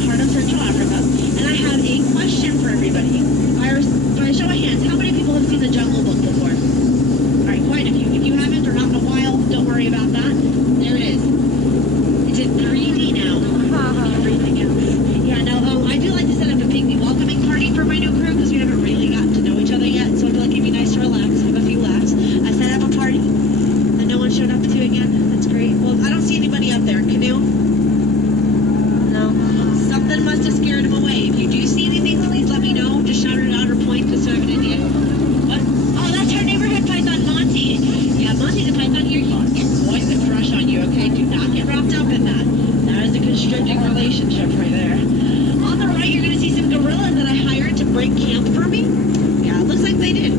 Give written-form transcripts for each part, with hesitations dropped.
the heart of Central Africa, and I have a question for everybody. By show of hands, how many people have seen the Jungle Book before? All right, quite a few. If you haven't or not in a while, don't worry about that. There it is. It's in 3D now. Everything else. Yeah, no, I do like to set up a pygmy welcoming party for my new crew because we haven't really gotten to know each other yet, so I feel like it'd be nice to relax, have a few laughs. I set up a party that no one showed up to again. That's great. Well, I don't see anybody up there. Canoe? No. Something must have scared him away. If you do see anything, please let me know. Just shout it out or point just so I have an idea. What? Oh, that's our neighborhood python, Monty. Yeah, Monty the python here. He's quite the crush on you, okay? Do not get wrapped up in that. That is a constricting relationship right there. On the right, you're going to see some gorillas that I hired to break camp for me. Yeah, it looks like they did.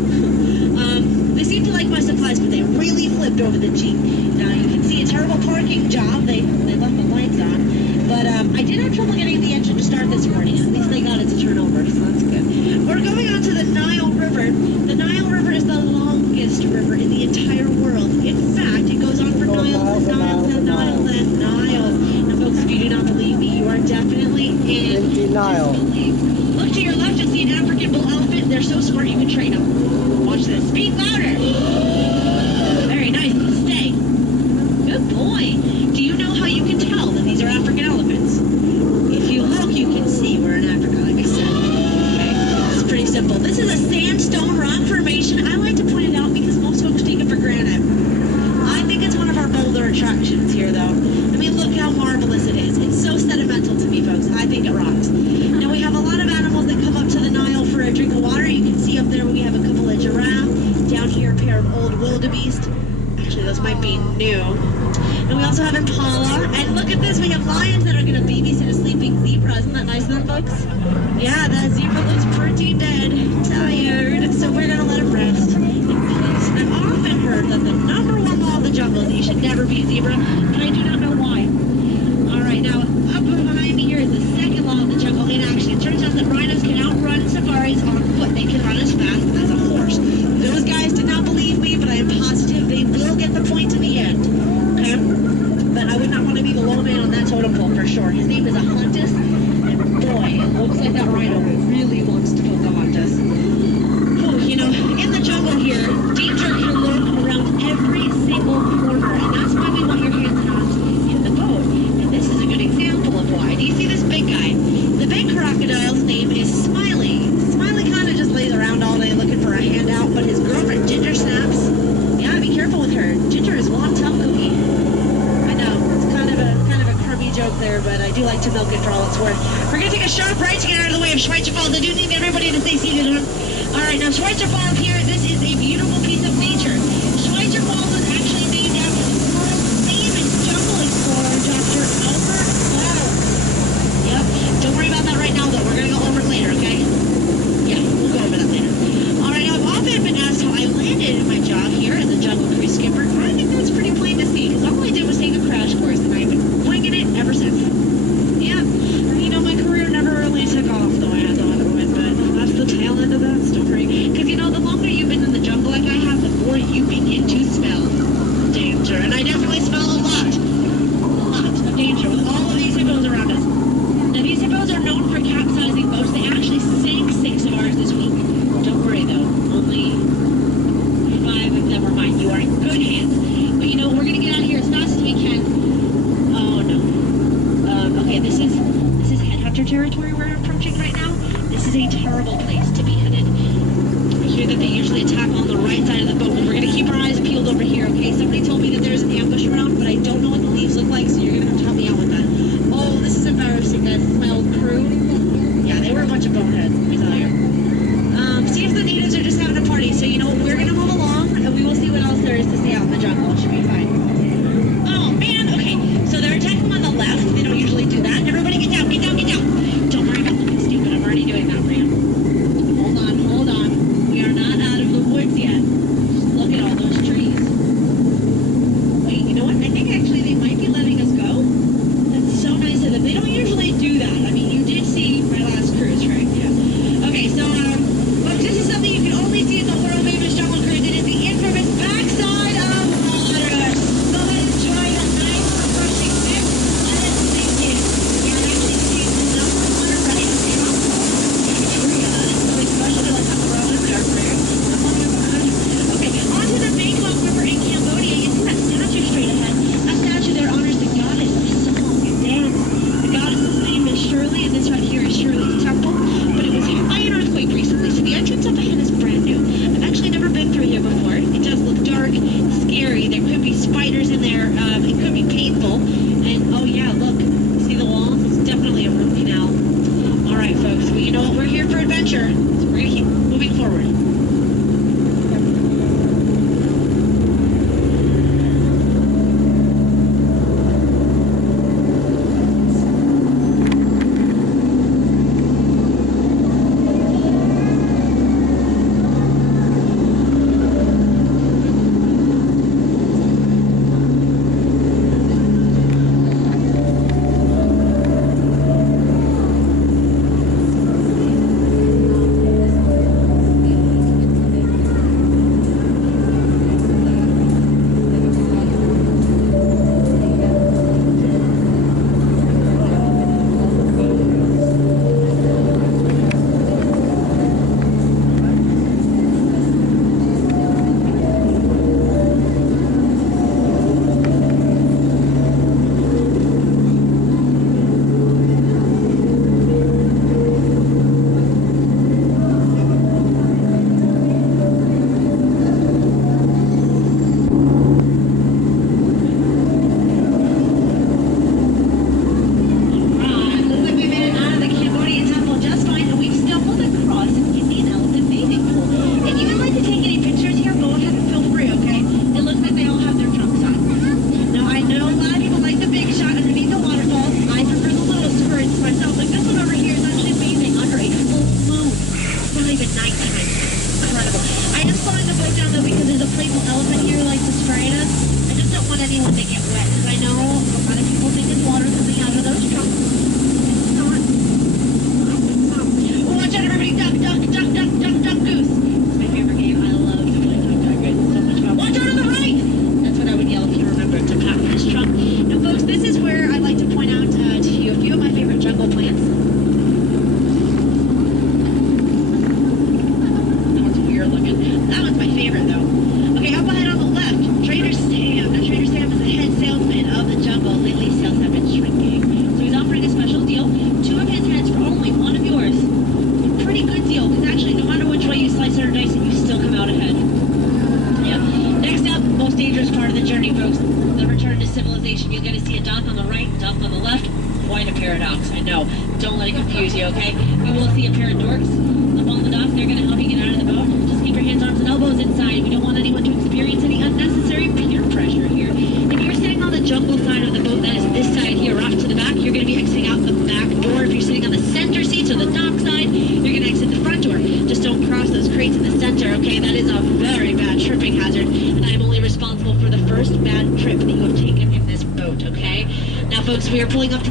They seem to like my supplies, but they really flipped over the Jeep. Now, you can see a terrible parking job. They left the lights on. But I did have trouble getting the engine to start this morning. At least they got it to turn over, so that's good. We're going on to the Nile River. The Nile River is the longest river in the entire world. In fact, it goes on for Niles and Niles and Niles and Niles. Now, folks, if you do not believe me, you are definitely in denial. Look to your left and see an African bull elephant. They're so smart you can train them. Watch this. Speak louder. Very nice. Stay. Good boy. Do you know how you can tell that these are African elephants? If you look, you can see we're in Africa, like I said. Okay, it's pretty simple. This is a sandstone rock formation. I like to point it out because most folks take it for granted. I think it's one of our bolder attractions here, though. I mean, look how marvelous it is. It's so sentimental to me, folks. I think it rocks. Now, we have a lot of animals that come up to the Nile for a drink of water. You can see up there we have a couple of giraffes. Down here, a pair of old wildebeest. Actually, those might be new. And we also have impala. And look at this, we have lions that are going to babysit a sleeping zebra. Isn't that nice of them, folks? Yeah, that zebra looks pretty dead, tired. So we're going to let it rest in peace. I've often heard that the #1 law of the jungle is that you should never be a zebra, but I do not know why. All right, now, up behind me here is the second law of the jungle in action. It turns out that rhinos can outrun safaris on foot. They can run as fast as a horse. Those guys did not believe me, but I am positive they will get the point in the end. Okay? But I would not want to be the low man on that totem pole for sure. His name is a Huntus, and boy, it looks like that rhino really wants to Pocahontas. Oh, you know, in the jungle here, danger can lurk around every single corner, and that's why we want your hands and arms in the boat. And this is a good example of why. Do you see this big guy? The big crocodile's name is Smiley. Smiley kind of just lays around all day looking for a handout, but his girlfriend Ginger snaps. Yeah, be careful with her. Ginger is one tough cookie. I know, it's kind of a crummy joke there, but I do like to milk it for all it's worth. We're gonna take a sharp right to get out of the way of Schweitzer Falls. I do need everybody to stay seated. All right, now Schweitzer Falls here. This is a beautiful piece of nature. Schweitzer Falls was actually named after the world's famous jungle explorer, Dr. Albert Wells. Yep. Don't worry about that right now, though. We're gonna go over it later, okay? Yeah, we'll go over that later. All right, now I've often been asked how I landed in my job here as a jungle cruise skipper. I think that's pretty plain to see, because all I did was take a crash course, and I've been winging it ever since. Yeah, you know, my career never really took off the way I thought it would, but that's the tail end of that story. Because, you know, the longer you've been in the jungle like I have, the more you begin to smell danger. And I definitely smell a lot of danger with all of these hippos around us. Now, these hippos are known for capsizing boats. They actually sank 6 of ours this week. Don't worry, though. Only 5 of them are mine. You are in good hands. But, you know, we're going to get out of here as fast as we can. Oh, no. Okay, this is headhunter territory we're approaching right now. This is a terrible place to be headed. I hear that they usually attack on the right side of the boat, but we're going to keep our eyes peeled over here, okay? Somebody told me that there's an ambush around, but I don't know what the leaves look like, so you're going to have to help me out with that. Oh, this is embarrassing, guys. This is my old crew. Yeah, they were a bunch of boneheads, let me tell you. See if the natives are just having a party. So, you know, we're going to move along, and we will see what else there is to see out in the jungle. It should be fine. Oh, man. Okay, so they're attacking on the left. They don't usually do that. Everybody get down, get down, get down. Don't worry about looking stupid. I'm already doing that for you. Hold on. We are not out of the woods yet. Look at all those trees. Wait, you know what? I think actually they might be letting us go. Shirley's Temple, but it was hit by an earthquake recently, so the entrance up ahead is brand new. I've actually never been through here before. It does look dark, scary. There could be spiders in there. It could be painful. And oh yeah, look, see the wall? It's definitely a root canal. All right, folks. Well, you know what? We're here for adventure, so we're gonna keep moving forward.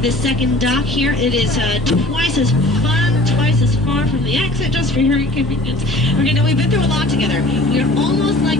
The second dock here. It is twice as fun, twice as far from the exit, just for your inconvenience. Okay, now we've been through a lot together. We are almost like